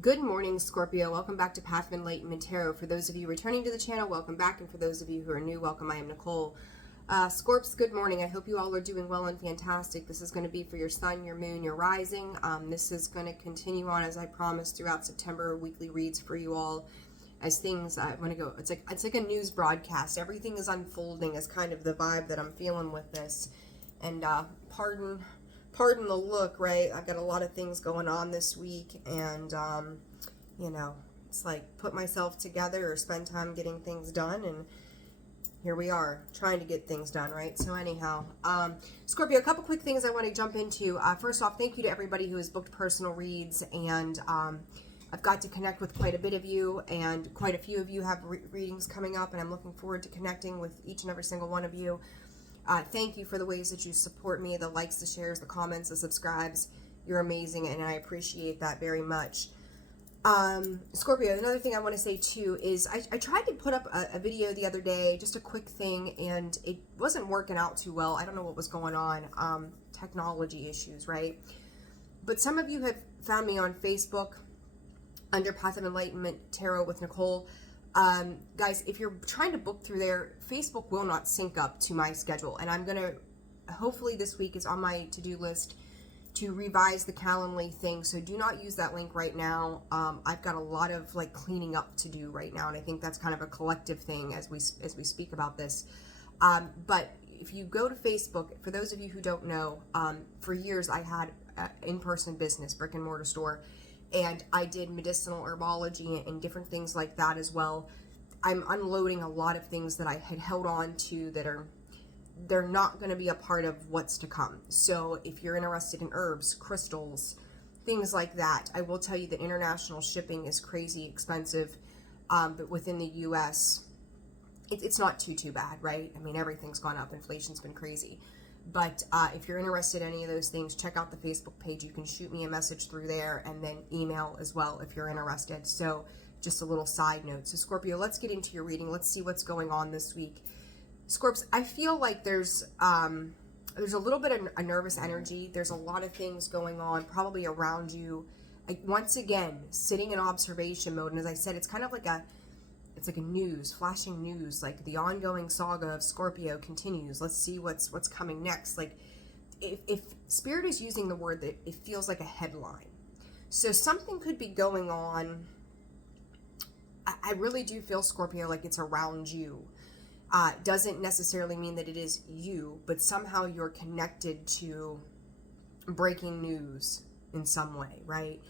Good morning, Scorpio. Welcome back to Path of Enlightenment Tarot. For those of you returning to the channel, welcome back. And for those of you who are new, welcome. I am Nicole. Scorps, good morning. I hope you all are doing well and fantastic. This is going to be for your sun, your moon, your rising. This is going to continue on, as I promised, throughout September, weekly reads for you all. As things, I want to go, it's like a news broadcast. Everything is unfolding is kind of the vibe that I'm feeling with this. And pardon the look, right? I've got a lot of things going on this week, and you know, it's like put myself together or spend time getting things done, and here we are trying to get things done, right? So anyhow, Scorpio, a couple quick things I want to jump into. First off, thank you to everybody who has booked personal reads, and I've got to connect with quite a bit of you, and quite a few of you have readings coming up, and I'm looking forward to connecting with each and every single one of you. Thank you for the ways that you support me, the likes, the shares, the comments, the subscribes. You're amazing, and I appreciate that very much. Scorpio, another thing I want to say too is I tried to put up a video the other day, just a quick thing, and it wasn't working out too well. I don't know what was going on, technology issues, right? But some of you have found me on Facebook under Path of Enlightenment Tarot with Nicole. Guys, if you're trying to book through there, Facebook will not sync up to my schedule, and I'm gonna, hopefully this week is on my to-do list to revise the Calendly thing, so do not use that link right now. I've got a lot of like cleaning up to do right now, and I think that's kind of a collective thing as we speak about this. But if you go to Facebook, for those of you who don't know, for years I had an in-person business, brick and mortar store, and I did medicinal herbology and different things like that as well. I'm unloading a lot of things that I had held on to that they're not going to be a part of what's to come. So if you're interested in herbs, crystals, things like that, I will tell you that international shipping is crazy expensive, but within the US, it's not too bad, right? I mean, everything's gone up. Inflation's been crazy. But if you're interested in any of those things, check out the Facebook page. You can shoot me a message through there, and then email as well if you're interested. So just a little side note. So Scorpio, let's get into your reading. Let's see what's going on this week. Scorps, I feel like there's a little bit of a nervous energy. There's a lot of things going on probably around you. Once again, sitting in observation mode. And as I said, it's kind of like it's like a news, flashing news, like the ongoing saga of Scorpio continues. Let's see what's coming next. Like if Spirit is using the word, that it feels like a headline. So something could be going on. I really do feel, Scorpio, like it's around you. Doesn't necessarily mean that it is you, but somehow you're connected to breaking news in some way, right?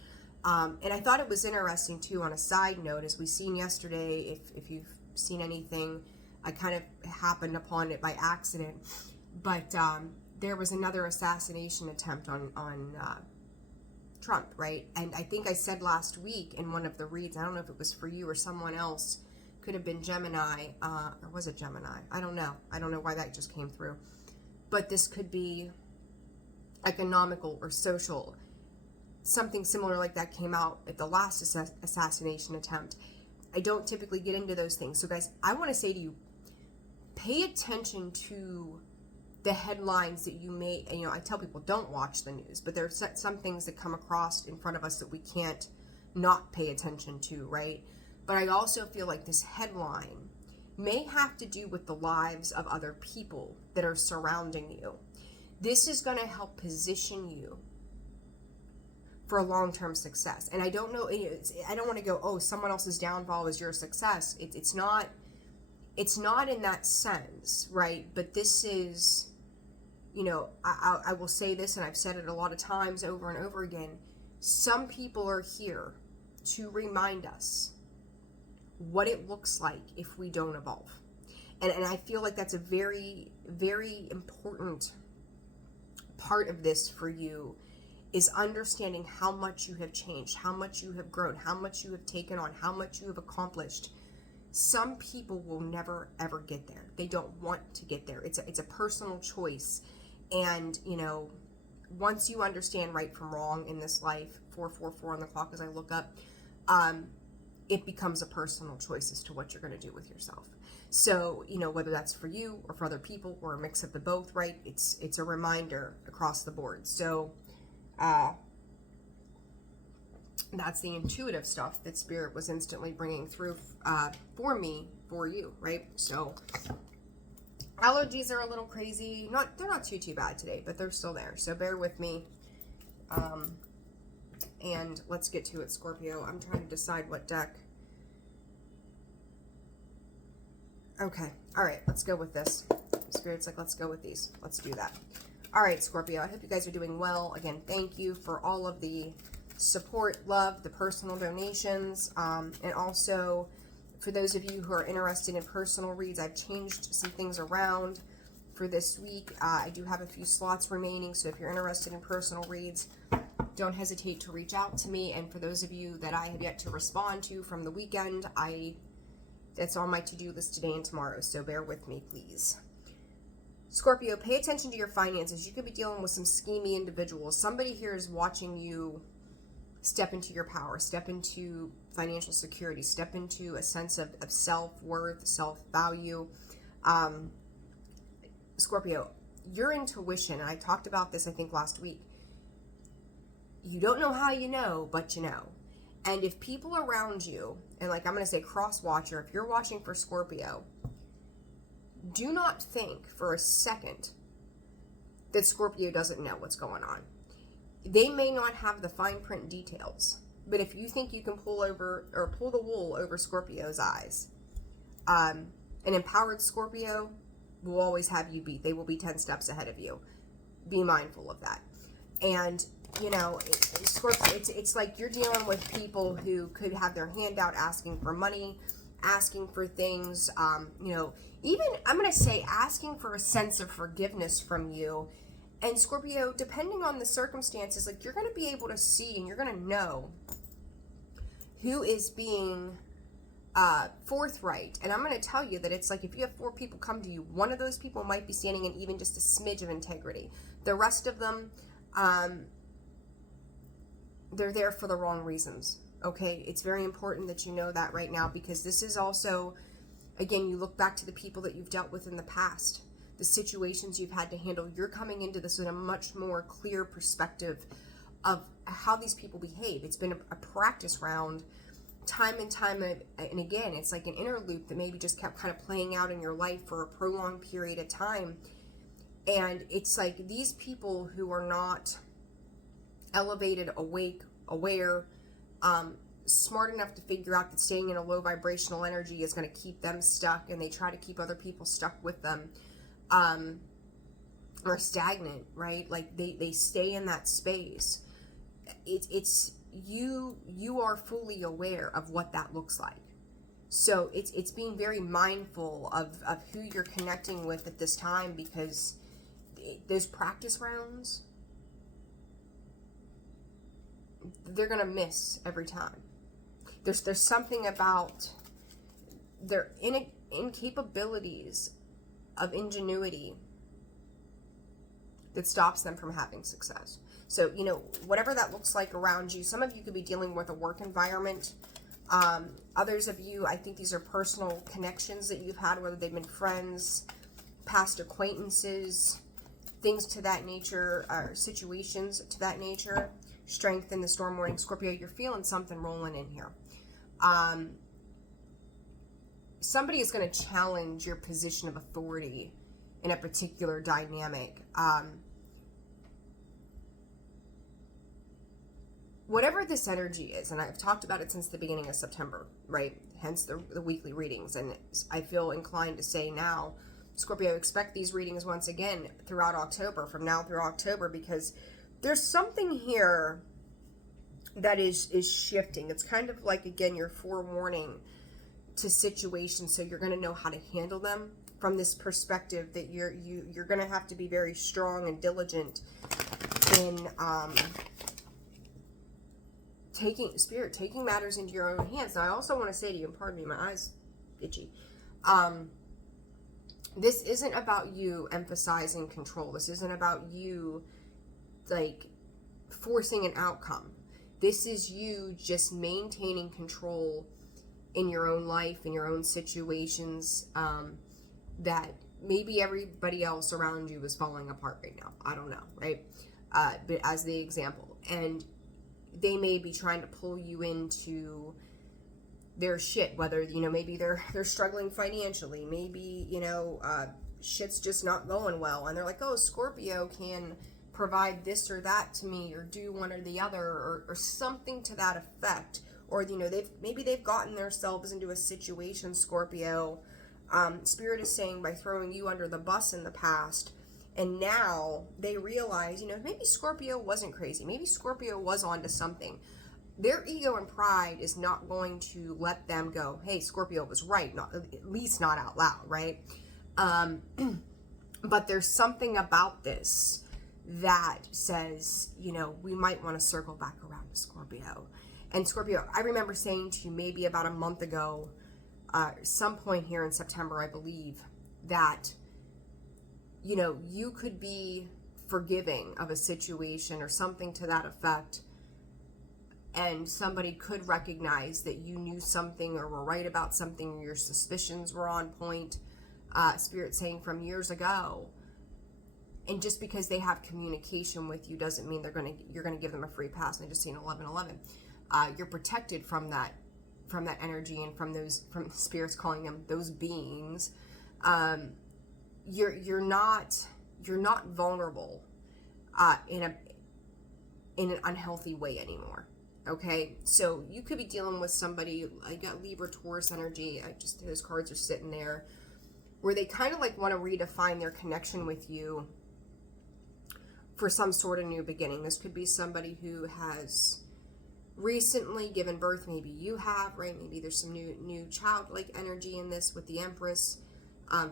And I thought it was interesting too, on a side note, as we seen yesterday, if you've seen anything, I kind of happened upon it by accident, but there was another assassination attempt on Trump, right? And I think I said last week in one of the reads, I don't know if it was for you or someone else, could have been Gemini, or was it Gemini? I don't know why that just came through, but this could be economical or social. Something similar like that came out at the last assassination attempt. I don't typically get into those things. So guys, I want to say to you, pay attention to the headlines that you may, and, you know, I tell people don't watch the news, but there's some things that come across in front of us that we can't not pay attention to, right? But I also feel like this headline may have to do with the lives of other people that are surrounding you. This is going to help position you for a long-term success. And I don't know, I don't want to go, oh, someone else's downfall is your success. It's not in that sense, right? But this is, you know, I will say this, and I've said it a lot of times over and over again. Some people are here to remind us what it looks like if we don't evolve. And I feel like that's a very, very important part of this for you, is understanding how much you have changed, how much you have grown, how much you have taken on, how much you have accomplished. Some people will never, ever get there. They don't want to get there. It's a personal choice. And, you know, once you understand right from wrong in this life, 444 on the clock as I look up, it becomes a personal choice as to what you're going to do with yourself. So, you know, whether that's for you or for other people or a mix of the both, right? It's a reminder across the board. So, That's the intuitive stuff that Spirit was instantly bringing through for me, for you, right? So allergies are a little crazy. They're not too bad today, but they're still there. So bear with me. And let's get to it, Scorpio. I'm trying to decide what deck. Okay. All right. Let's go with this. Spirit's like, let's go with these. Let's do that. All right, Scorpio. I hope you guys are doing well. Again, thank you for all of the support, love, the personal donations, and also for those of you who are interested in personal reads, I've changed some things around for this week. I do have a few slots remaining, so if you're interested in personal reads, don't hesitate to reach out to me. And for those of you that I have yet to respond to from the weekend, that's on my to-do list today and tomorrow, so bear with me, please. Scorpio, pay attention to your finances. You could be dealing with some schemy individuals. Somebody here is watching you step into your power, step into financial security, step into a sense of self-worth, self-value. Scorpio, your intuition, and I talked about this, I think, last week. You don't know how you know, but you know. And if people around you, and like I'm going to say cross-watcher, if you're watching for Scorpio, do not think for a second that Scorpio doesn't know what's going on. They may not have the fine print details, but if you think you can pull the wool over Scorpio's eyes, an empowered Scorpio will always have you beat. They will be 10 steps ahead of you. Be mindful of that. And, you know, Scorpio, it's like you're dealing with people who could have their hand out asking for money, asking for things, you know, even, I'm going to say, asking for a sense of forgiveness from you. And Scorpio, depending on the circumstances, like you're going to be able to see and you're going to know who is being forthright. And I'm going to tell you that it's like if you have 4 people come to you, one of those people might be standing in even just a smidge of integrity. The rest of them, they're there for the wrong reasons. Okay? It's very important that you know that right now, because this is also, again, you look back to the people that you've dealt with in the past, the situations you've had to handle. You're coming into this with a much more clear perspective of how these people behave. It's been a practice round time and time and again. It's like an inner loop that maybe just kept kind of playing out in your life for a prolonged period of time. And it's like these people who are not elevated, awake, aware, smart enough to figure out that staying in a low vibrational energy is going to keep them stuck, and they try to keep other people stuck with them. Or stagnant, right? Like they stay in that space. It's you are fully aware of what that looks like. So it's being very mindful of who you're connecting with at this time, because those practice rounds, they're gonna miss every time. There's something about their incapabilities of ingenuity that stops them from having success. So, you know, whatever that looks like around you, some of you could be dealing with a work environment. Others of you, I think these are personal connections that you've had, whether they've been friends, past acquaintances, things to that nature, or situations to that nature. Strength in the storm warning. Scorpio, you're feeling something rolling in here. Somebody is going to challenge your position of authority in a particular dynamic. Whatever this energy is, and I've talked about it since the beginning of September, right? Hence the weekly readings. And I feel inclined to say now, Scorpio, expect these readings once again throughout October, from now through October, because there's something here that is shifting. It's kind of like, again, your forewarning to situations, so you're going to know how to handle them from this perspective, that you're going to have to be very strong and diligent in taking matters into your own hands. Now, I also want to say to you, and pardon me, my eyes itchy. This isn't about you emphasizing control. This isn't about you like forcing an outcome. This is you just maintaining control in your own life, in your own situations, that maybe everybody else around you is falling apart right now. I don't know, right? But as the example, and they may be trying to pull you into their shit, whether, you know, maybe they're struggling financially, maybe, you know, shit's just not going well, and they're like, oh, Scorpio can provide this or that to me, or do one or the other, or something to that effect. Or, you know, maybe they've gotten themselves into a situation, Scorpio, Spirit is saying, by throwing you under the bus in the past, and now they realize, you know, maybe Scorpio wasn't crazy, maybe Scorpio was onto something. Their ego and pride is not going to let them go, hey, Scorpio was right, not, at least not out loud, right? But there's something about this that says, you know, we might want to circle back around to Scorpio. And Scorpio, I remember saying to you maybe about a month ago, some point here in September, I believe, that, you know, you could be forgiving of a situation or something to that effect, and somebody could recognize that you knew something or were right about something, or your suspicions were on point, Spirit saying from years ago. And just because they have communication with you doesn't mean you're gonna give them a free pass. And I just seen 1111. You're protected from that energy, and from spirits calling them those beings. You're not vulnerable in an unhealthy way anymore. Okay, so you could be dealing with somebody. I got Libra, Taurus energy. Those cards are sitting there, where they kind of like want to redefine their connection with you for some sort of new beginning. This could be somebody who has recently given birth, maybe you have, right? Maybe there's some new childlike energy in this with the Empress,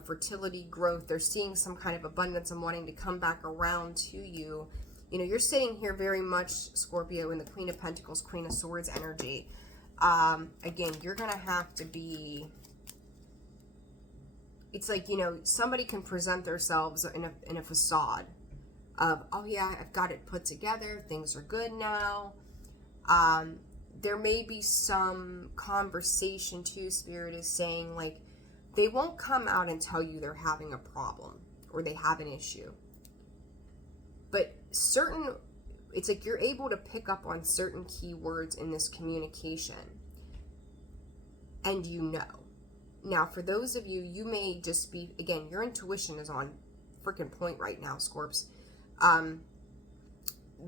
fertility, growth. They're seeing some kind of abundance and wanting to come back around to you. You know, you're sitting here very much, Scorpio, in the Queen of Pentacles, Queen of Swords energy. Again, you're going to have to be, it's like, you know, somebody can present themselves in a facade of, oh yeah, I've got it put together, things are good now. There may be some conversation too, Spirit is saying, like, they won't come out and tell you they're having a problem or they have an issue. But it's like you're able to pick up on certain keywords in this communication. And you know. Now, for those of you, you may just be, again, your intuition is on freaking point right now, Scorps.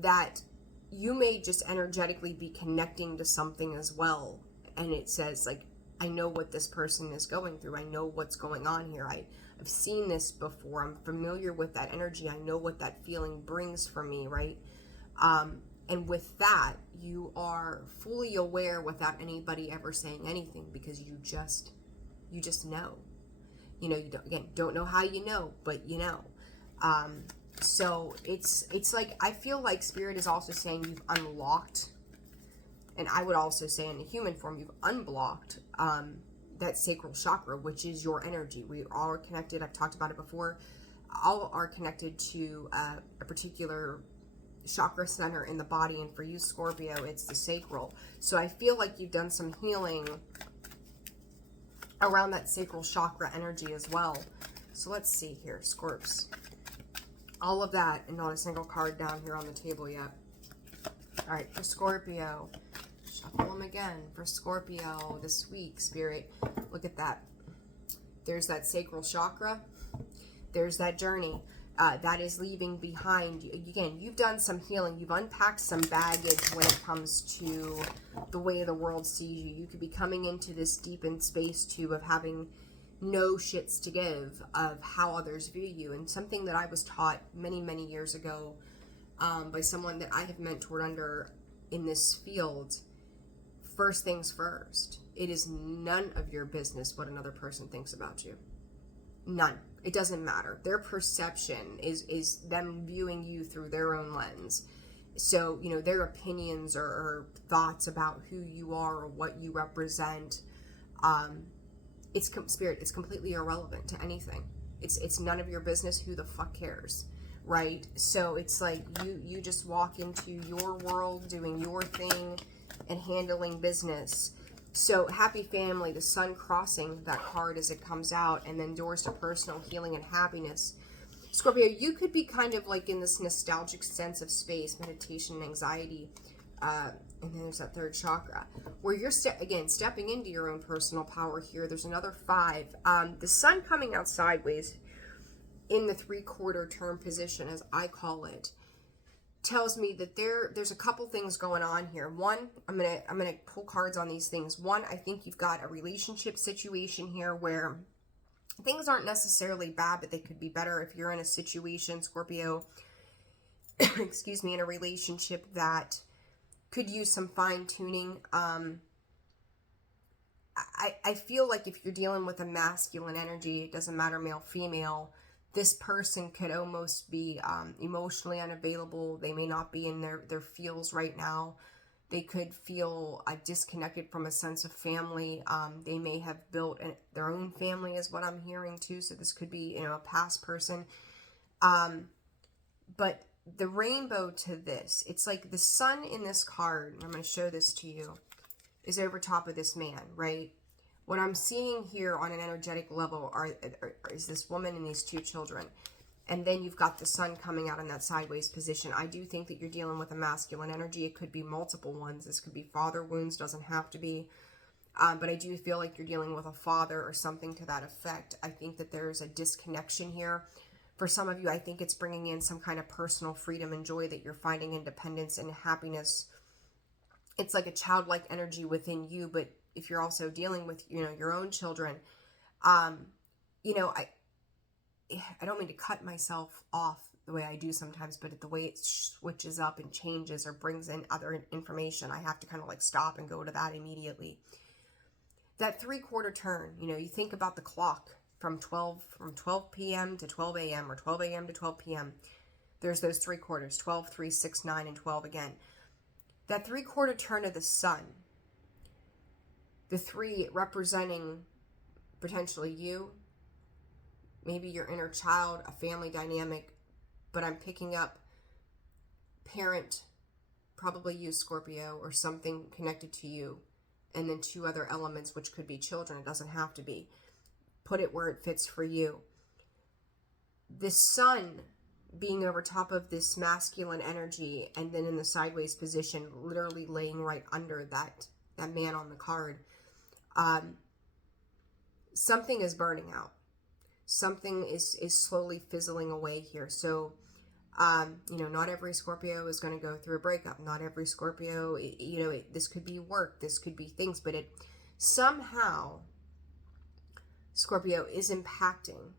That you may just energetically be connecting to something as well. And it says, like, I know what this person is going through. I know what's going on here. I've seen this before. I'm familiar with that energy. I know what that feeling brings for me, right? And with that, you are fully aware without anybody ever saying anything, because you just know. You know, you don't know how you know, but you know. So it's like, I feel like Spirit is also saying you've unlocked, and I would also say in the human form, you've unblocked that sacral chakra, which is your energy. We all are connected. I've talked about it before. All are connected to a particular chakra center in the body, and for you, Scorpio, it's the sacral. So I feel like you've done some healing around that sacral chakra energy as well. So let's see here, Scorps. All of that, and not a single card down here on the table yet. All right, for Scorpio, shuffle them again. For Scorpio this week, Spirit, look at that. There's that sacral chakra. There's that journey that is leaving behind. Again, you've done some healing. You've unpacked some baggage when it comes to the way the world sees you. You could be coming into this deepened space too of having no shits to give of how others view you. And something that I was taught many, many years ago by someone that I have mentored under in this field, first things first. It is none of your business what another person thinks about you. None. It doesn't matter. Their perception is them viewing you through their own lens. So, you know, their opinions or thoughts about who you are or what you represent, Spirit, it's completely irrelevant to anything. It's none of your business. Who the fuck cares, right? So it's like you just walk into your world doing your thing and handling business. So happy family, the sun crossing that card as it comes out, and then doors to personal healing and happiness. Scorpio, you could be kind of like in this nostalgic sense of space, meditation, and anxiety. And then there's that third chakra where you're stepping into your own personal power here. There's another 5. The sun coming out sideways in the 3/4 turn position, as I call it, tells me that there's a couple things going on here. One, I'm gonna pull cards on these things. One, I think you've got a relationship situation here where things aren't necessarily bad, but they could be better. If you're in a situation, Scorpio, excuse me, in a relationship that could use some fine tuning. I feel like if you're dealing with a masculine energy, it doesn't matter male, female, this person could almost be emotionally unavailable. They may not be in their feels right now. They could feel disconnected from a sense of family. They may have built their own family is what I'm hearing too. So this could be, a past person. But the rainbow to this, it's like the sun in this card, and I'm going to show this to you, is over top of this man, right? What I'm seeing here on an energetic level is this woman and these 2 children. And then you've got the sun coming out in that sideways position. I do think that you're dealing with a masculine energy. It could be multiple ones. This could be father wounds, doesn't have to be. But I do feel like you're dealing with a father or something to that effect. I think that there's a disconnection here. For some of you, I think it's bringing in some kind of personal freedom and joy that you're finding independence and happiness. It's like a childlike energy within you, but if you're also dealing with, your own children, I don't mean to cut myself off the way I do sometimes, but the way it switches up and changes or brings in other information, I have to kind of like stop and go to that immediately. That 3/4 turn, you think about the clock from 12 p.m. to 12 a.m. or 12 a.m. to 12 p.m. There's those 3 quarters, 12, 3, 6, 9, and 12 again. That 3/4 turn of the sun, the 3 representing potentially you, maybe your inner child, a family dynamic, but I'm picking up parent, probably you, Scorpio, or something connected to you, and then 2 other elements, which could be children. It doesn't have to be. Put it where it fits for you. The sun being over top of this masculine energy, and then in the sideways position, literally laying right under that man on the card. Something is burning out. Something is slowly fizzling away here. So, not every Scorpio is going to go through a breakup. Not every Scorpio, this could be work. This could be things, but it somehow, Scorpio, is impacting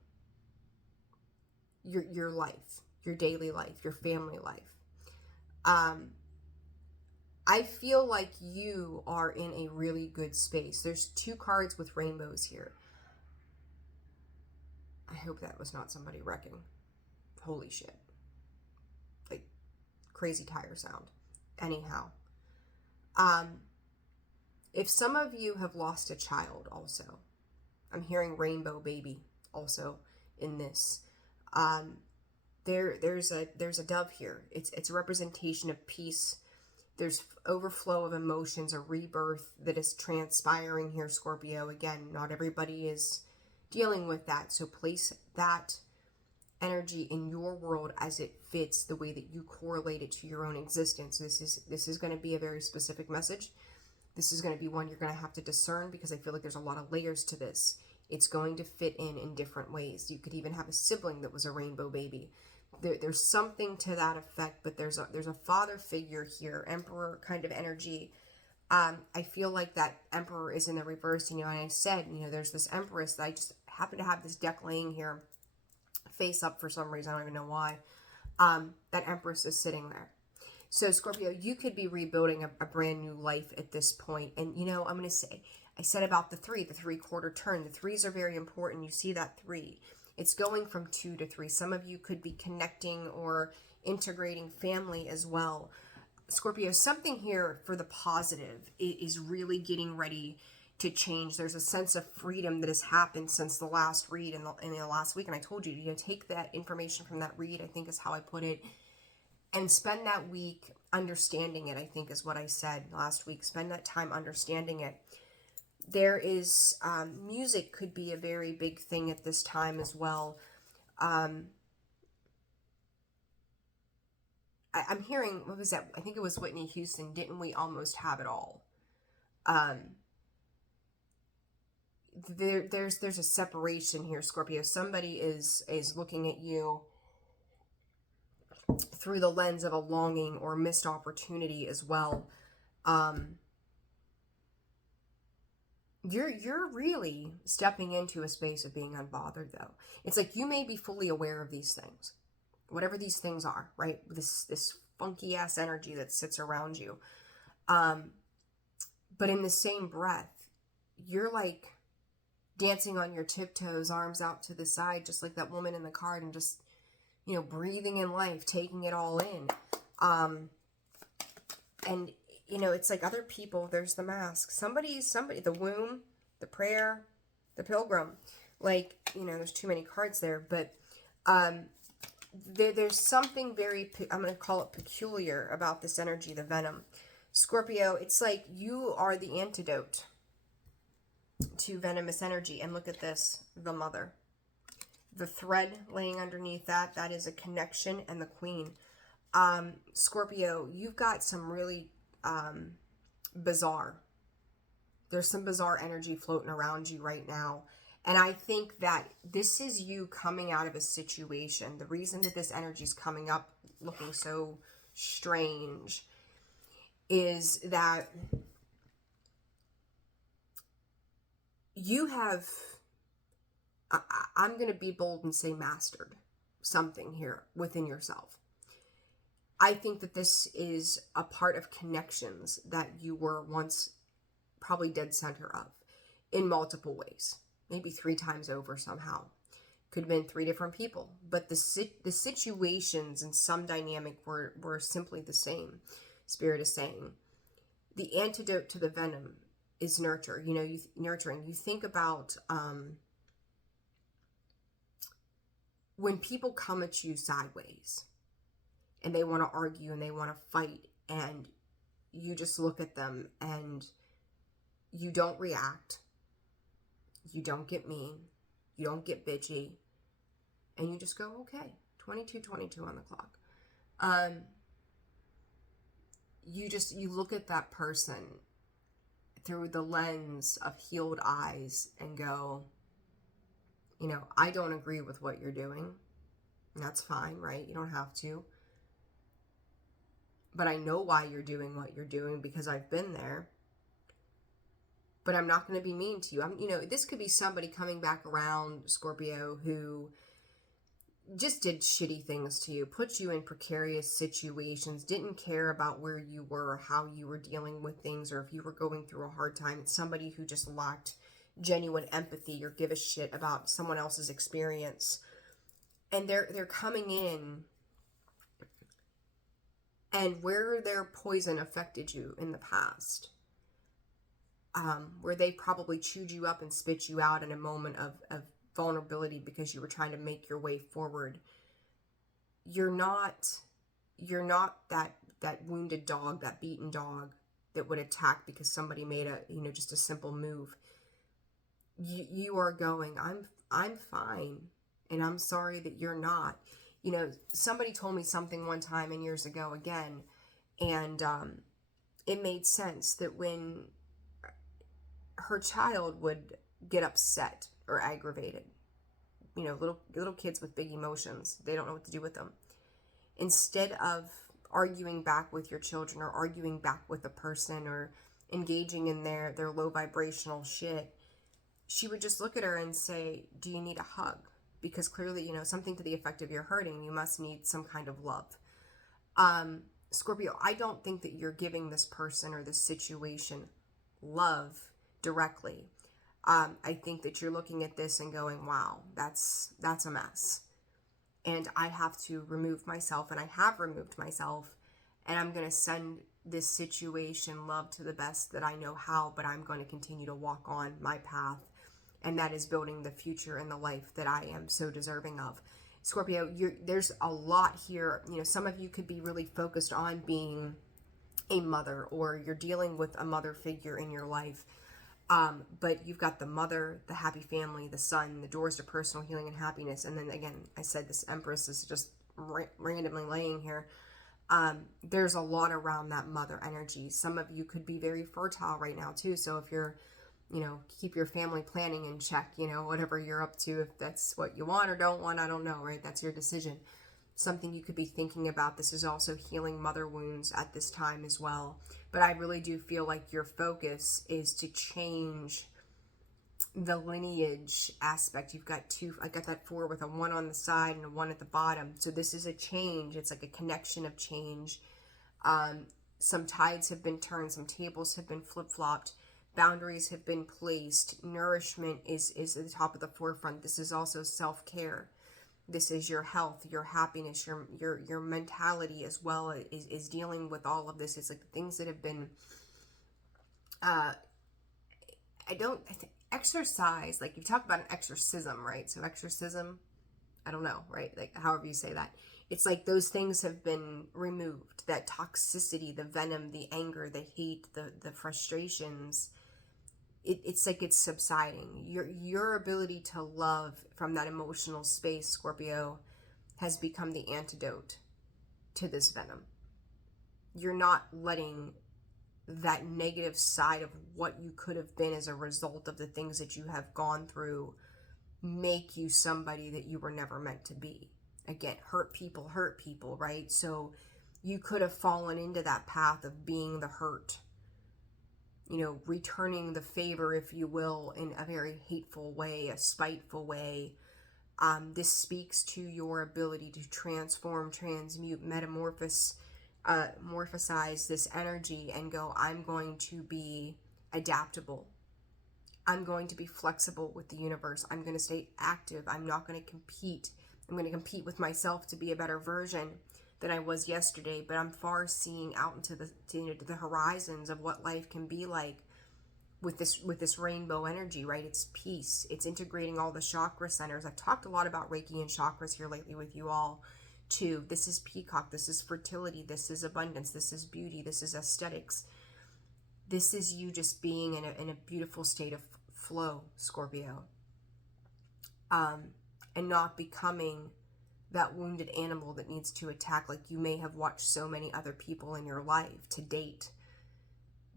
your life, your daily life, your family life. I feel like you are in a really good space. There's 2 cards with rainbows here. I hope that was not somebody wrecking. Holy shit. Like, crazy tire sound. Anyhow. If some of you have lost a child also, I'm hearing rainbow baby also in this. There's a dove here. It's a representation of peace. There's overflow of emotions, a rebirth that is transpiring here, Scorpio. Again, not everybody is dealing with that. So place that energy in your world as it fits the way that you correlate it to your own existence. This is going to be a very specific message. This is going to be one you're going to have to discern, because I feel like there's a lot of layers to this. It's going to fit in different ways. You could even have a sibling that was a rainbow baby. There's something to that effect, but there's a father figure here, emperor kind of energy. I feel like that emperor is in the reverse, and I said, there's this empress that I just happen to have this deck laying here face up for some reason. I don't even know why. That empress is sitting there. So Scorpio, you could be rebuilding a brand new life at this point. And I'm going to say, I said about the 3/4 turn. The 3s are very important. You see that 3. It's going from 2 to 3. Some of you could be connecting or integrating family as well. Scorpio, something here for the positive is really getting ready to change. There's a sense of freedom that has happened since the last read in the last week. And I told you, take that information from that read, I think is how I put it, and spend that week understanding it, I think is what I said last week. Spend that time understanding it. There is music could be a very big thing at this time as well. I'm hearing, what was that? I think it was Whitney Houston. Didn't we almost have it all? There's a separation here, Scorpio. Somebody is looking at you through the lens of a longing or missed opportunity as well. You're really stepping into a space of being unbothered, though. It's like you may be fully aware of these things, whatever these things are, right? This funky ass energy that sits around you. But in the same breath, you're like dancing on your tiptoes, arms out to the side, just like that woman in the card, and just, you know, breathing in life, taking it all in. And, you know, it's like other people, there's the mask. Somebody, the womb, the prayer, the pilgrim. Like, you know, there's too many cards there, but there's something very, I'm going to call it peculiar about this energy, the Venom. Scorpio, it's like you are the antidote to venomous energy. And look at this, the Mother. The thread laying underneath that, that is a connection, and the Queen. Scorpio, you've got some really bizarre. There's some bizarre energy floating around you right now. And I think that this is you coming out of a situation. The reason that this energy is coming up looking so strange is that you have, I'm going to be bold and say mastered something here within yourself. I think that this is a part of connections that you were once probably dead center of in multiple ways, maybe 3 times over somehow. Could have been 3 different people, but the situations and some dynamic were simply the same. Spirit is saying the antidote to the venom is nurture. You know, nurturing. You think about when people come at you sideways and they want to argue and they want to fight, and you just look at them and you don't react, you don't get mean, you don't get bitchy, and you just go, okay, 22:22 on the clock. You look at that person through the lens of healed eyes and go, you know, I don't agree with what you're doing. And that's fine, right? You don't have to. But I know why you're doing what you're doing because I've been there. But I'm not going to be mean to you. You know, this could be somebody coming back around, Scorpio, who just did shitty things to you, put you in precarious situations, didn't care about where you were, how you were dealing with things, or if you were going through a hard time. It's somebody who just lacked genuine empathy or give a shit about someone else's experience. And they're coming in, and where their poison affected you in the past, where they probably chewed you up and spit you out in a moment of vulnerability because you were trying to make your way forward. You're not that wounded dog, that beaten dog that would attack because somebody made just a simple move. You are going, I'm fine, and I'm sorry that you're not. You know, somebody told me something one time and years ago again, and it made sense that when her child would get upset or aggravated, you know, little kids with big emotions, they don't know what to do with them. Instead of arguing back with your children or arguing back with a person or engaging in their low vibrational shit, she would just look at her and say, do you need a hug? Because clearly, you know, something to the effect of you're hurting, you must need some kind of love. Scorpio, I don't think that you're giving this person or this situation love directly. I think that you're looking at this and going, wow, that's a mess. And I have to remove myself, and I have removed myself, and I'm going to send this situation love to the best that I know how, but I'm going to continue to walk on my path, and that is building the future and the life that I am so deserving of. Scorpio, there's a lot here. You know, some of you could be really focused on being a mother, or you're dealing with a mother figure in your life. But you've got the mother, the happy family, the son, the doors to personal healing and happiness. And then again, I said this Empress is just randomly laying here. There's a lot around that mother energy. Some of you could be very fertile right now too. So if you're, keep your family planning in check, whatever you're up to, if that's what you want or don't want, I don't know, right? That's your decision. Something you could be thinking about. This is also healing mother wounds at this time as well. But I really do feel like your focus is to change the lineage aspect. You've got two, I got that 4 with a 1 on the side and a 1 at the bottom. So this is a change. It's like a connection of change. Some tides have been turned, some tables have been flip-flopped, boundaries have been placed, nourishment is at the top of the forefront. This is also self-care. This is your health, your happiness, your mentality as well is dealing with all of this. It's like the things that have been exercise, like you talk about an exorcism, right? So exorcism, I don't know, right? Like however you say that. It's like those things have been removed. That toxicity, the venom, the anger, the hate, the frustrations. It's like it's subsiding. Your ability to love from that emotional space, Scorpio, has become the antidote to this venom. You're not letting that negative side of what you could have been as a result of the things that you have gone through make you somebody that you were never meant to be. Again, hurt people, right? So you could have fallen into that path of being the hurt, returning the favor, if you will, in a very hateful way, a spiteful way. This speaks to your ability to transform, transmute, morphosize this energy and go, I'm going to be adaptable. I'm going to be flexible with the universe. I'm going to stay active. I'm not going to compete. I'm going to compete with myself to be a better version than I was yesterday, but I'm far seeing out into the horizons of what life can be like with this rainbow energy, right? It's peace. It's integrating all the chakra centers. I've talked a lot about Reiki and chakras here lately with you all too. This is peacock. This is fertility. This is abundance. This is beauty. This is aesthetics. This is you just being in a beautiful state of flow, Scorpio. And not becoming that wounded animal that needs to attack, like you may have watched so many other people in your life to date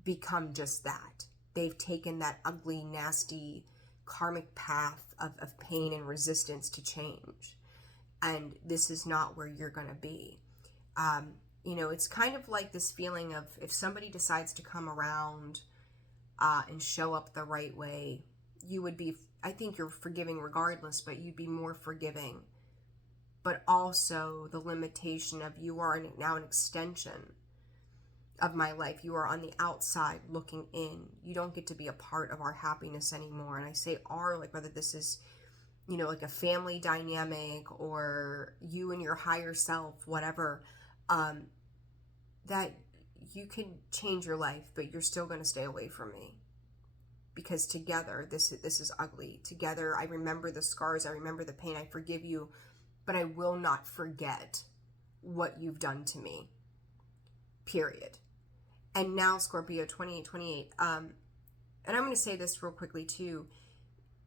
become just that. They've taken that ugly, nasty, karmic path of pain and resistance to change. And this is not where you're going to be. It's kind of like this feeling of if somebody decides to come around and show up the right way, you would be, I think you're forgiving regardless, but you'd be more forgiving. But also the limitation of you are now an extension of my life. You are on the outside looking in. You don't get to be a part of our happiness anymore. And I say our, like whether this is, like a family dynamic or you and your higher self, whatever, that you can change your life, but you're still going to stay away from me. Because together, this is ugly. Together, I remember the scars, I remember the pain, I forgive you, but I will not forget what you've done to me. Period. And now, Scorpio 28, and I'm going to say this real quickly too.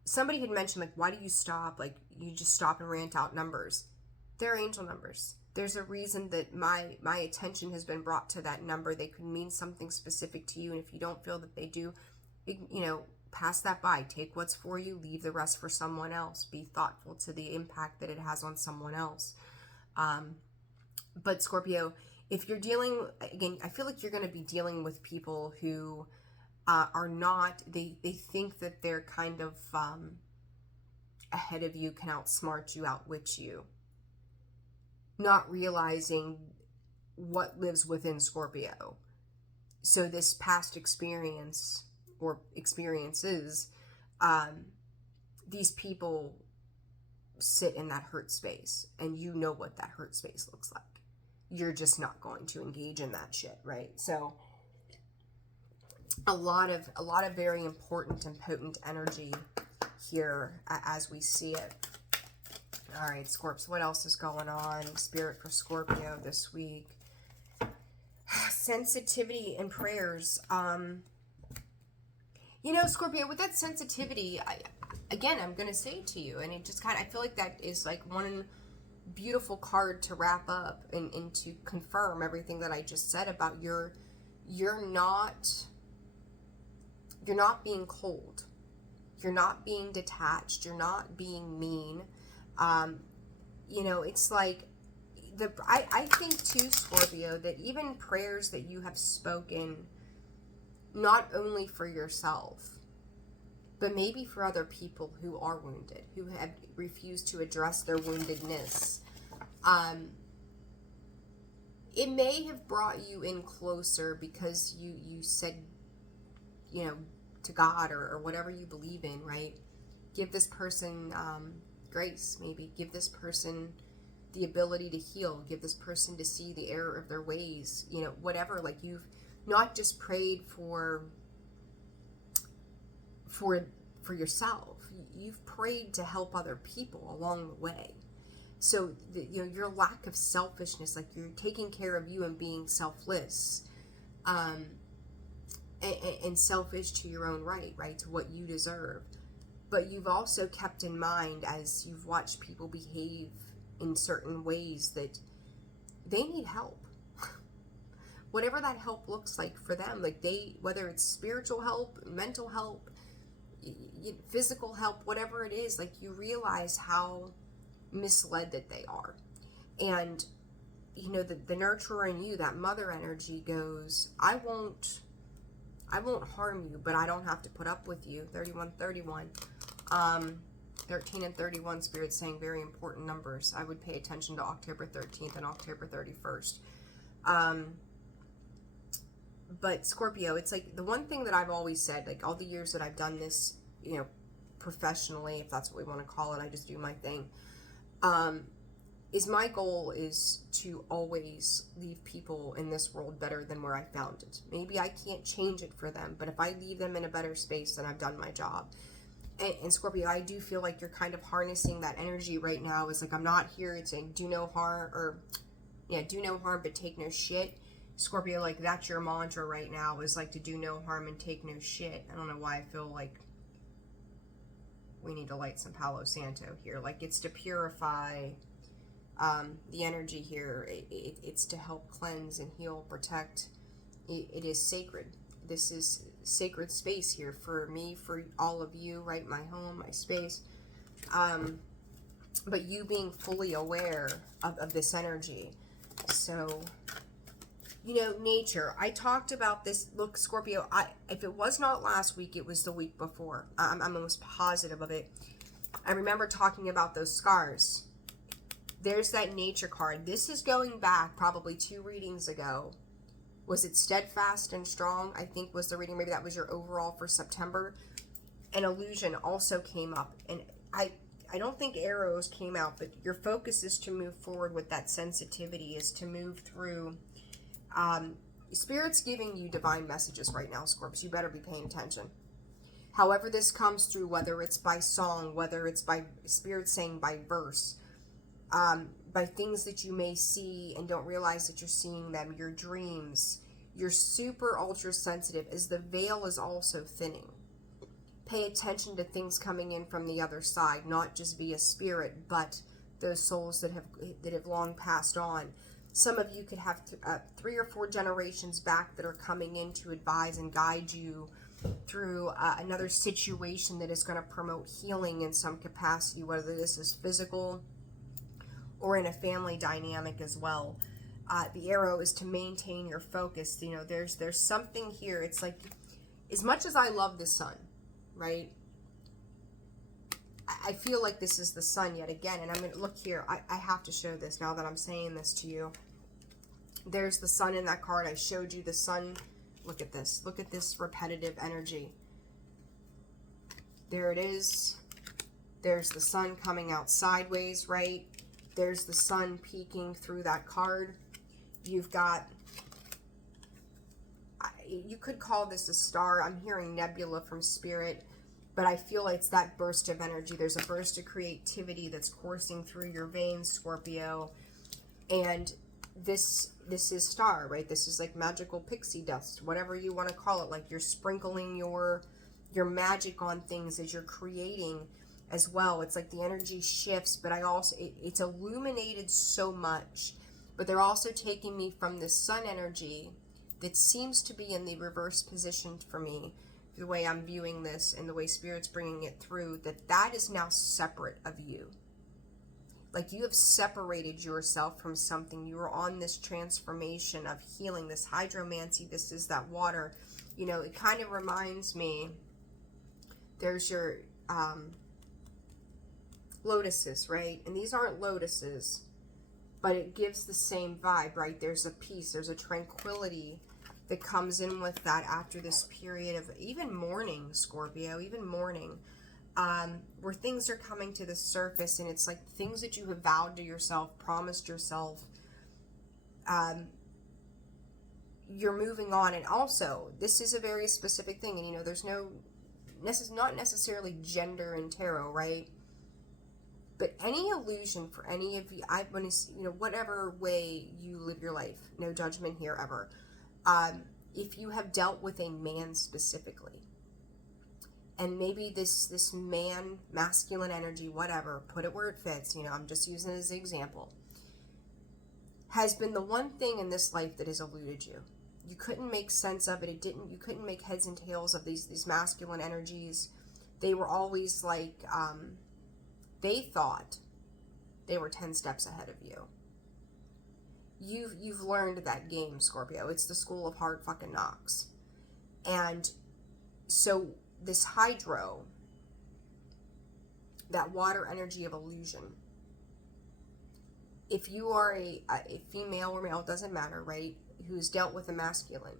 Somebody had mentioned, like, why do you stop? Like, you just stop and rant out numbers. They're angel numbers. There's a reason that my attention has been brought to that number. They could mean something specific to you, and if you don't feel that they do, pass that by. Take what's for you, leave the rest for someone else. Be thoughtful to the impact that it has on someone else. But Scorpio, if you're dealing, again, I feel like you're going to be dealing with people who are not, they think that they're kind of ahead of you, can outsmart you, outwit you. Not realizing what lives within Scorpio. So this past experience or experiences, these people sit in that hurt space, and you know what that hurt space looks like. You're just not going to engage in that shit, right? So a lot of very important and potent energy here as we see it. All right, Scorps, what else is going on? Spirit for Scorpio this week. Sensitivity and prayers. Scorpio, with that sensitivity, I'm going to say to you, and it just kind of, I feel like that is like one beautiful card to wrap up and to confirm everything that I just said about you're not being cold. You're not being detached. You're not being mean. You know, it's like I think too, Scorpio, that even prayers that you have spoken, not only for yourself, but maybe for other people who are wounded, who have refused to address their woundedness, it may have brought you in closer because you said, you know, to God or whatever you believe in, right? Give this person grace, maybe. Give this person the ability to heal. Give this person to see the error of their ways, you know, whatever. Like, you've not just prayed for yourself. You've prayed to help other people along the way. So, you know, your lack of selfishness, like you're taking care of you and being selfless, and selfish to your own right, to what you deserve. But you've also kept in mind, as you've watched people behave in certain ways, that they need help. Whatever that help looks like for them, like whether it's spiritual help, mental help, physical help, whatever it is, like you realize how misled that they are. And you know, the nurturer in you, that mother energy, goes, I won't harm you, but I don't have to put up with you. 3131, 13 and 31, Spirit's saying very important numbers. I would pay attention to October 13th and October 31st. But Scorpio, it's like the one thing that I've always said, like all the years that I've done this, you know, professionally, if that's what we want to call it, I just do my thing, is my goal is to always leave people in this world better than where I found it. Maybe I can't change it for them, but if I leave them in a better space, then I've done my job. And Scorpio, I do feel like you're kind of harnessing that energy right now. It's like, I'm not here to do no harm, or do no harm but take no shit. Scorpio, like that's your mantra right now, is like to do no harm and take no shit. I don't know why I feel like we need to light some Palo Santo here. Like, it's to purify the energy here. It's to help cleanse and heal, protect. It is sacred. This is sacred space here for me, for all of you, right? My home, my space. But you being fully aware of this energy. So, you know, nature. I talked about this. Look, Scorpio, if it was not last week, it was the week before. I'm almost positive of it. I remember talking about those scars. There's that nature card. This is going back probably 2 readings ago. Was it Steadfast and Strong? I think was the reading. Maybe that was your overall for September. An illusion also came up. And I don't think arrows came out, but your focus is to move forward with that sensitivity, is to move through. Spirit's giving you divine messages right now, Scorpius. You better be paying attention. However this comes through, whether it's by song, whether it's by Spirit saying by verse, by things that you may see and don't realize that you're seeing them, your dreams, you're super ultra sensitive, as the veil is also thinning. Pay attention to things coming in from the other side, not just via spirit, but those souls that have long passed on. Some of you could have 3 or 4 generations back that are coming in to advise and guide you through another situation that is going to promote healing in some capacity, whether this is physical or in a family dynamic as well. The arrow is to maintain your focus. You know, there's something here. It's like, as much as I love the sun, right? I feel like this is the sun yet again. And I'm going to look here. I have to show this now that I'm saying this to you. There's the sun in that card. I showed you the sun. Look at this. Look at this repetitive energy. There it is. There's the sun coming out sideways, right? There's the sun peeking through that card. You've got, you could call this a star. I'm hearing nebula from Spirit, but I feel like it's that burst of energy. There's a burst of creativity that's coursing through your veins, Scorpio. And this is star, right? This is like magical pixie dust, whatever you want to call it. Like, you're sprinkling your magic on things as you're creating as well. It's like the energy shifts, but I also, it's illuminated so much, but they're also taking me from the sun energy that seems to be in the reverse position for me, the way I'm viewing this and the way Spirit's bringing it through, that is now separate of you. Like you have separated yourself from something. You are on this transformation of healing, this hydromancy. This is that water. You know, it kind of reminds me, there's your lotuses, right? And these aren't lotuses, but it gives the same vibe, right? There's a peace, there's a tranquility that comes in with that after this period of even mourning, Scorpio, even mourning, where things are coming to the surface, and it's like things that you have vowed to yourself, promised yourself, you're moving on. And also, this is a very specific thing, and you know, there's not necessarily gender in tarot, right? But any illusion for any of you, you know, whatever way you live your life, no judgment here ever. If you have dealt with a man specifically, and maybe this man, masculine energy, whatever, put it where it fits, you know, I'm just using it as an example, has been the one thing in this life that has eluded you. You couldn't make sense of it. You couldn't make heads and tails of these masculine energies. They were always like, they thought they were 10 steps ahead of you. You've learned that game, Scorpio. It's the school of hard fucking knocks. And so this hydro, that water energy of illusion, if you are a female or male, it doesn't matter, right, who's dealt with a masculine,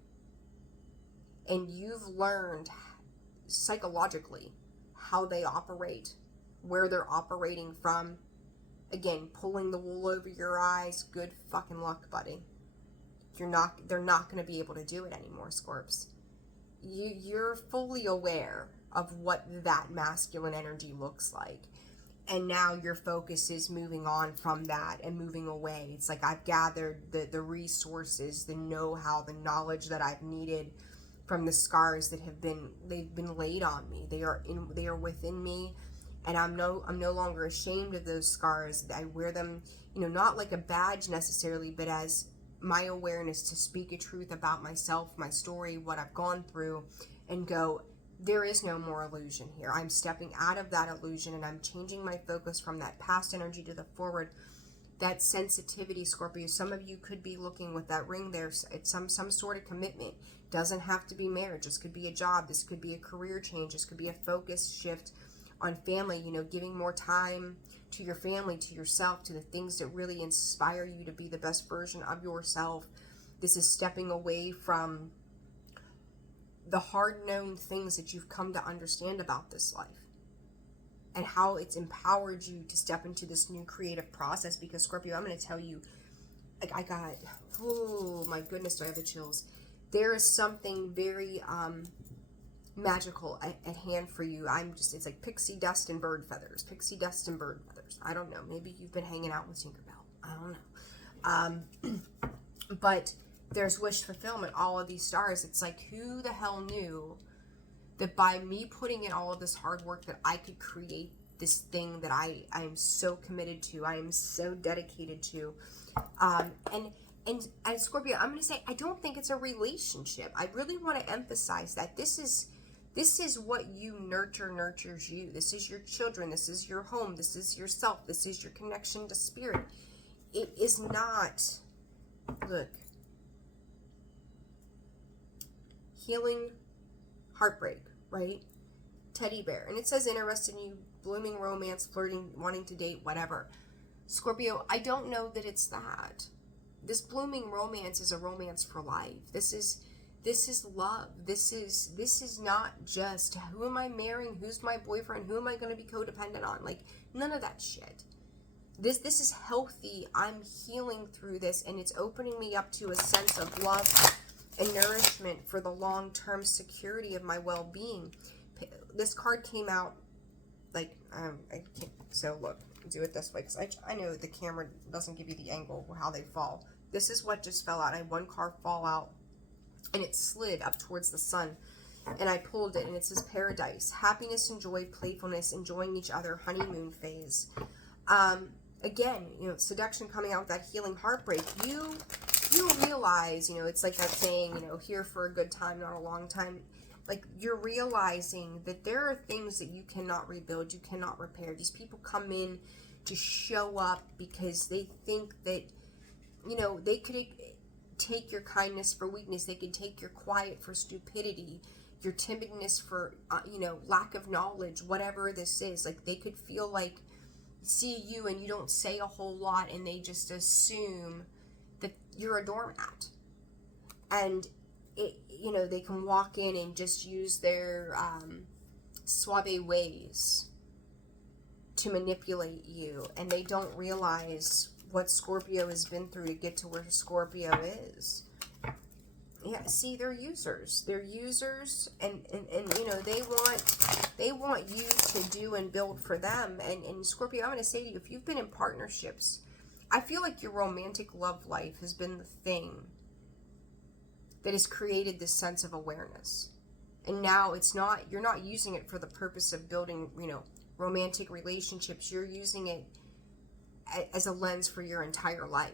and you've learned psychologically how they operate, where they're operating from, again, pulling the wool over your eyes, good fucking luck, buddy. They're not going to be able to do it anymore, Scorps. You're fully aware of what that masculine energy looks like. And now your focus is moving on from that and moving away. It's like I've gathered the resources, the know-how, the knowledge that I've needed from the scars that they've been laid on me. They are within me, and I'm no longer ashamed of those scars. I wear them, you know, not like a badge necessarily, but as my awareness to speak a truth about myself, my story, what I've gone through, and go, there is no more illusion here. I'm stepping out of that illusion, and I'm changing my focus from that past energy to the forward. That sensitivity, Scorpio. Some of you could be looking with that ring there. It's some sort of commitment. Doesn't have to be marriage. This could be a job. This could be a career change. This could be a focus shift on family. You know, giving more time to your family, to yourself, to the things that really inspire you to be the best version of yourself. This is stepping away from the hard-known things that you've come to understand about this life, and how it's empowered you to step into this new creative process. Because Scorpio, I'm going to tell you, like oh my goodness, do I have the chills. There is something very magical at hand for you. It's like pixie dust and bird feathers. Pixie dust and bird feathers. I don't know. Maybe you've been hanging out with Tinkerbell. I don't know. But there's wish fulfillment, all of these stars. It's like, who the hell knew that by me putting in all of this hard work that I could create this thing that I am so committed to, I am so dedicated to. And Scorpio, I'm going to say, I don't think it's a relationship. I really want to emphasize that this is what you nurtures you. This is your children. This is your home. This is yourself. This is your connection to spirit. It is not, look, healing, heartbreak, right? Teddy bear. And it says interested in you, blooming romance, flirting, wanting to date, whatever. Scorpio, I don't know that it's that. This blooming romance is a romance for life. This is love. This is not just, who am I marrying? Who's my boyfriend? Who am I going to be codependent on? Like, none of that shit. This is healthy. I'm healing through this, and it's opening me up to a sense of love and nourishment for the long-term security of my well-being. This card came out, like, I can't, so look, do it this way, because I know the camera doesn't give you the angle or how they fall. This is what just fell out. I had one card fall out, and it slid up towards the sun. and I pulled it, and it says paradise, happiness, and joy, playfulness, enjoying each other, honeymoon phase. Again, you know, seduction coming out with that healing heartbreak. You realize, you know, it's like that saying, you know, here for a good time, not a long time. Like, you're realizing that there are things that you cannot rebuild, you cannot repair. These people come in to show up because they think that, you know, they could take your kindness for weakness. They could take your quiet for stupidity, your timidness for, you know, lack of knowledge, whatever this is. Like, they could feel like, see you and you don't say a whole lot, and they just assume that you're a doormat. And it, you know, they can walk in and just use their suave ways to manipulate you, and they don't realize what Scorpio has been through to get to where Scorpio is. Yeah, see, they're users. They're users, and you know, they want you to do and build for them. And Scorpio, I'm going to say to you, if you've been in partnerships, I feel like your romantic love life has been the thing that has created this sense of awareness. And now it's not, you're not using it for the purpose of building, you know, romantic relationships. You're using it as a lens for your entire life.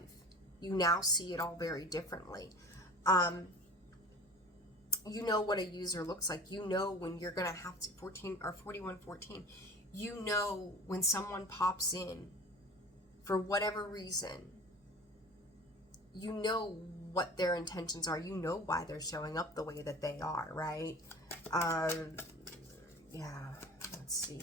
You now see it all very differently. You know what a user looks like. You know when you're going to have to, 4114, you know when someone pops in for whatever reason. You know what their intentions are. You know why they're showing up the way that they are, right? Yeah, let's see.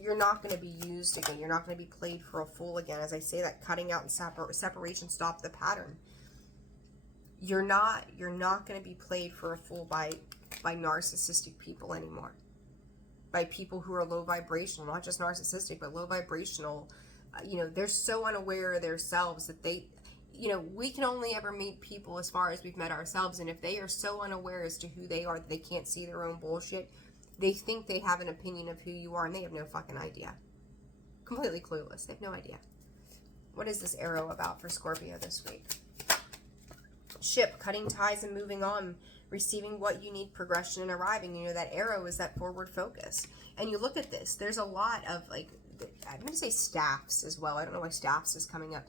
You're not going to be used again. You're not going to be played for a fool again. As I say that, cutting out and separation, stop the pattern. You're not going to be played for a fool by narcissistic people anymore. By people who are low vibrational, not just narcissistic, but low vibrational. You know, they're so unaware of themselves that they, you know, we can only ever meet people as far as we've met ourselves. And if they are so unaware as to who they are that they can't see their own bullshit, they think they have an opinion of who you are, and they have no fucking idea. Completely clueless. They have no idea. What is this arrow about for Scorpio this week? Ship, cutting ties and moving on, receiving what you need, progression and arriving. You know, that arrow is that forward focus. And you look at this, there's a lot of, like, I'm going to say staffs as well. I don't know why staffs is coming up.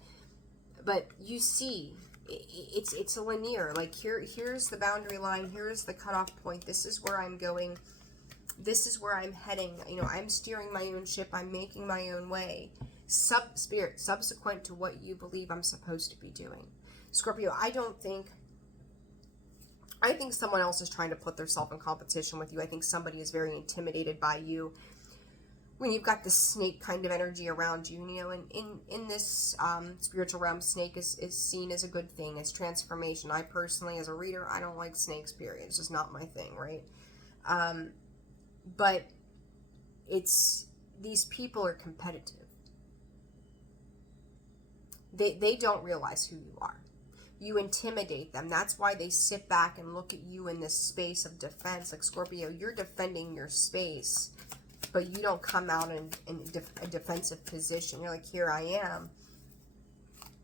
But you see, it's a linear. Like, here's the boundary line. Here's the cutoff point. This is where I'm going. This is where I'm heading. You know, I'm steering my own ship. I'm making my own way. Spirit, subsequent to what you believe I'm supposed to be doing. Scorpio, I think someone else is trying to put themselves in competition with you. I think somebody is very intimidated by you when you've got this snake kind of energy around you. You know, in this spiritual realm, snake is seen as a good thing, as transformation. I personally, as a reader, I don't like snakes, period. It's just not my thing, right? But it's, these people are competitive. They don't realize who you are. You intimidate them. That's why they sit back and look at you in this space of defense. Like, Scorpio, you're defending your space, but you don't come out in a defensive position. You're like, here I am.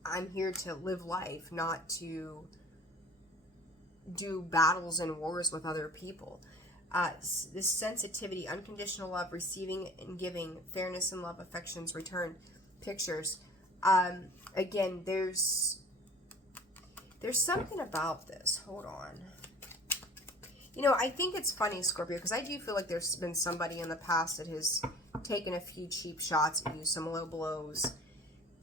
I'm here to live life, not to do battles and wars with other people. This sensitivity, unconditional love, receiving and giving, fairness and love, affections, return, pictures. Again, there's something about this. Hold on. You know, I think it's funny, Scorpio, because I do feel like there's been somebody in the past that has taken a few cheap shots at you, some low blows,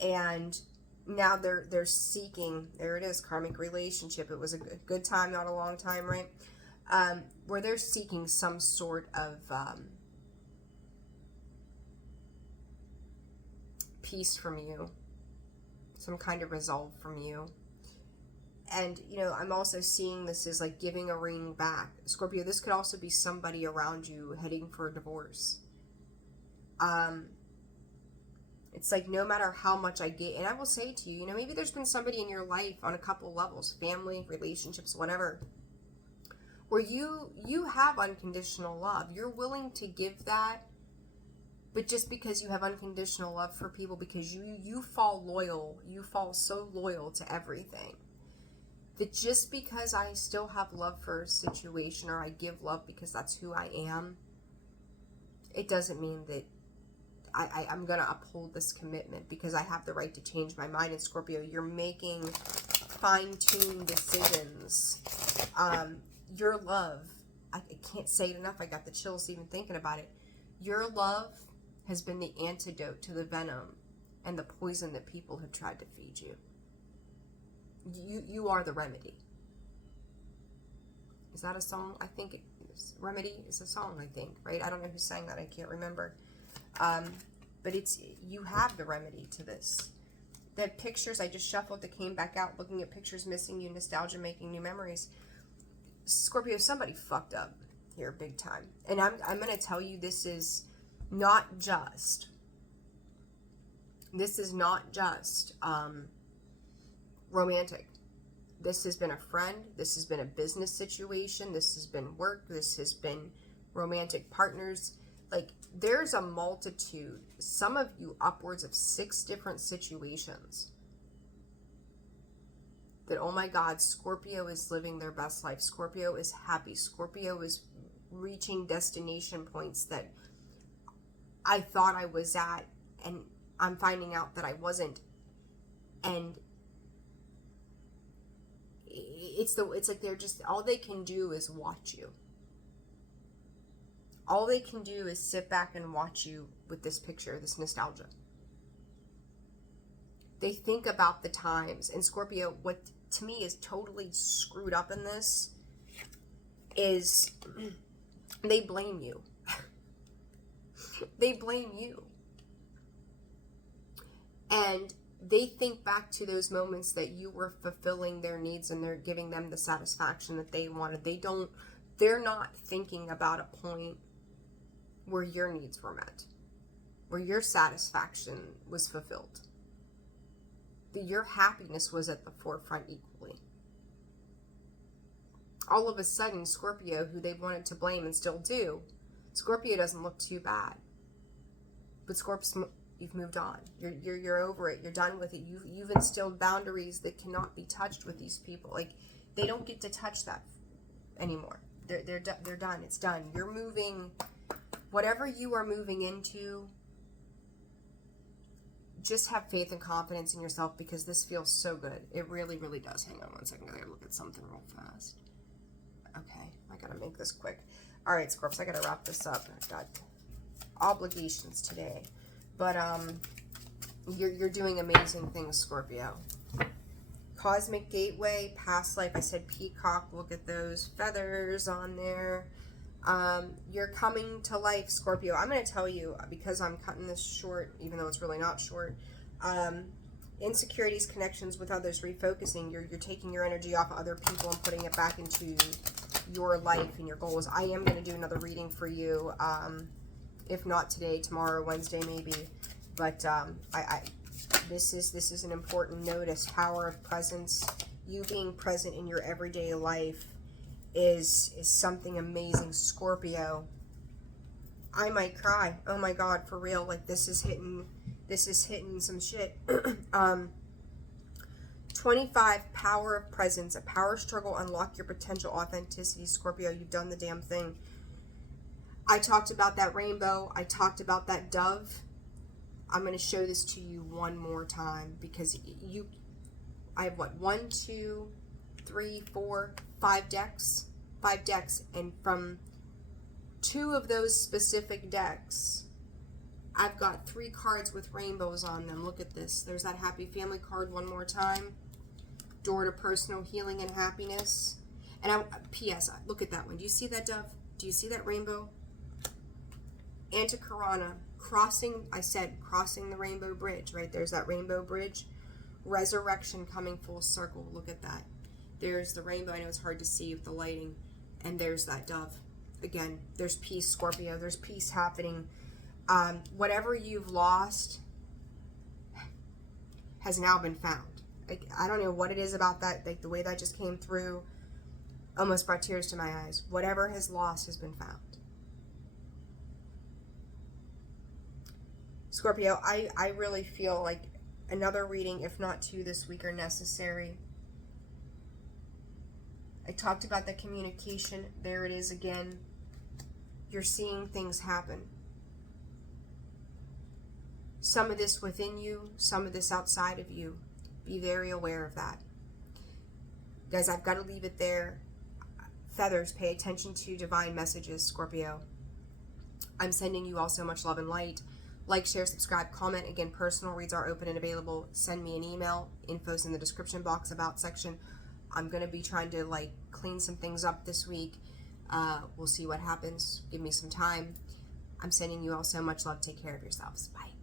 and now they're seeking, there it is, karmic relationship. It was a good time, not a long time, right? Where they're seeking some sort of peace from you, some kind of resolve from you. And, you know, I'm also seeing this as like giving a ring back. Scorpio, this could also be somebody around you heading for a divorce. It's like, no matter how much I get, and I will say to you, you know, maybe there's been somebody in your life on a couple levels, family, relationships, whatever, where you have unconditional love. You're willing to give that, but just because you have unconditional love for people, because you fall loyal, you fall so loyal to everything, that just because I still have love for a situation, or I give love because that's who I am, it doesn't mean that I'm going to uphold this commitment because I have the right to change my mind. And Scorpio, you're making fine-tuned decisions. Your love, I can't say it enough. I got the chills even thinking about it. Your love has been the antidote to the venom and the poison that people have tried to feed you. You are the remedy. Is that a song? I think it is. Remedy is a song, I think, right? I don't know who sang that. I can't remember. But you have the remedy to this. The pictures I just shuffled that came back out, looking at pictures, missing you, nostalgia, making new memories. Scorpio, somebody fucked up here big time. And I'm going to tell you, this is not just romantic. This has been a friend. This has been a business situation. This has been work. This has been romantic partners. Like, there's a multitude, some of you upwards of 6 different situations that, oh my God, Scorpio is living their best life. Scorpio is happy. Scorpio is reaching destination points that I thought I was at, and I'm finding out that I wasn't. And it's like they're just, all they can do is watch you. All they can do is sit back and watch you with this picture, this nostalgia. They think about the times. And Scorpio, what to me is totally screwed up in this is they blame you. They blame you. And they think back to those moments that you were fulfilling their needs and they're giving them the satisfaction that they wanted. They're not thinking about a point where your needs were met, where your satisfaction was fulfilled, that your happiness was at the forefront equally. All of a sudden, Scorpio, who they wanted to blame and still do, Scorpio doesn't look too bad. But Scorpio, you've moved on. You're over it. You're done with it. You've instilled boundaries that cannot be touched with these people. Like, they don't get to touch that anymore. They're done. It's done. You're moving. Whatever you are moving into, just have faith and confidence in yourself, because this feels so good. It really, really does. Hang on one second. I gotta look at something real fast. Okay, I gotta make this quick. All right, Scorps, I gotta wrap this up. I've got obligations today, but you're doing amazing things, Scorpio. Cosmic Gateway, past life. I said peacock. Look at those feathers on there. You're coming to life, Scorpio. I'm going to tell you, because I'm cutting this short, even though it's really not short, insecurities, connections with others, refocusing. You're taking your energy off of other people and putting it back into your life and your goals. I am going to do another reading for you, if not today, tomorrow, Wednesday maybe. But this is an important notice. Power of presence. You being present in your everyday life is something amazing, Scorpio. I might cry. Oh my God, for real. Like, this is hitting some shit. 25, power of presence. A power struggle. Unlock your potential, authenticity, Scorpio. You've done the damn thing. I talked about that rainbow. I talked about that dove. I'm going to show this to you one more time, because I have what, 1, 2, 3, 4, 5 decks, and from 2 of those specific decks, I've got 3 cards with rainbows on them. Look at this. There's that happy family card one more time. Door to personal healing and happiness. And P.S. Look at that one. Do you see that, dove? Do you see that rainbow? Antikarana, crossing the rainbow bridge, right? There's that rainbow bridge. Resurrection coming full circle. Look at that. There's the rainbow. I know it's hard to see with the lighting. And there's that dove. Again, there's peace, Scorpio. There's peace happening. Whatever you've lost has now been found. Like, I don't know what it is about that. Like, the way that just came through almost brought tears to my eyes. Whatever has lost has been found. Scorpio, I really feel like another reading, if not 2 this week, are necessary. I talked about the communication. There it is again. You're seeing things happen. Some of this within you, some of this outside of you. Be very aware of that. Guys, I've got to leave it there. Feathers, pay attention to divine messages, Scorpio. I'm sending you all so much love and light. Like, share, subscribe, comment. Again, personal reads are open and available. Send me an email. Info's in the description box, about section. I'm going to be trying to clean some things up this week. We'll see what happens. Give me some time. I'm sending you all so much love. Take care of yourselves. Bye.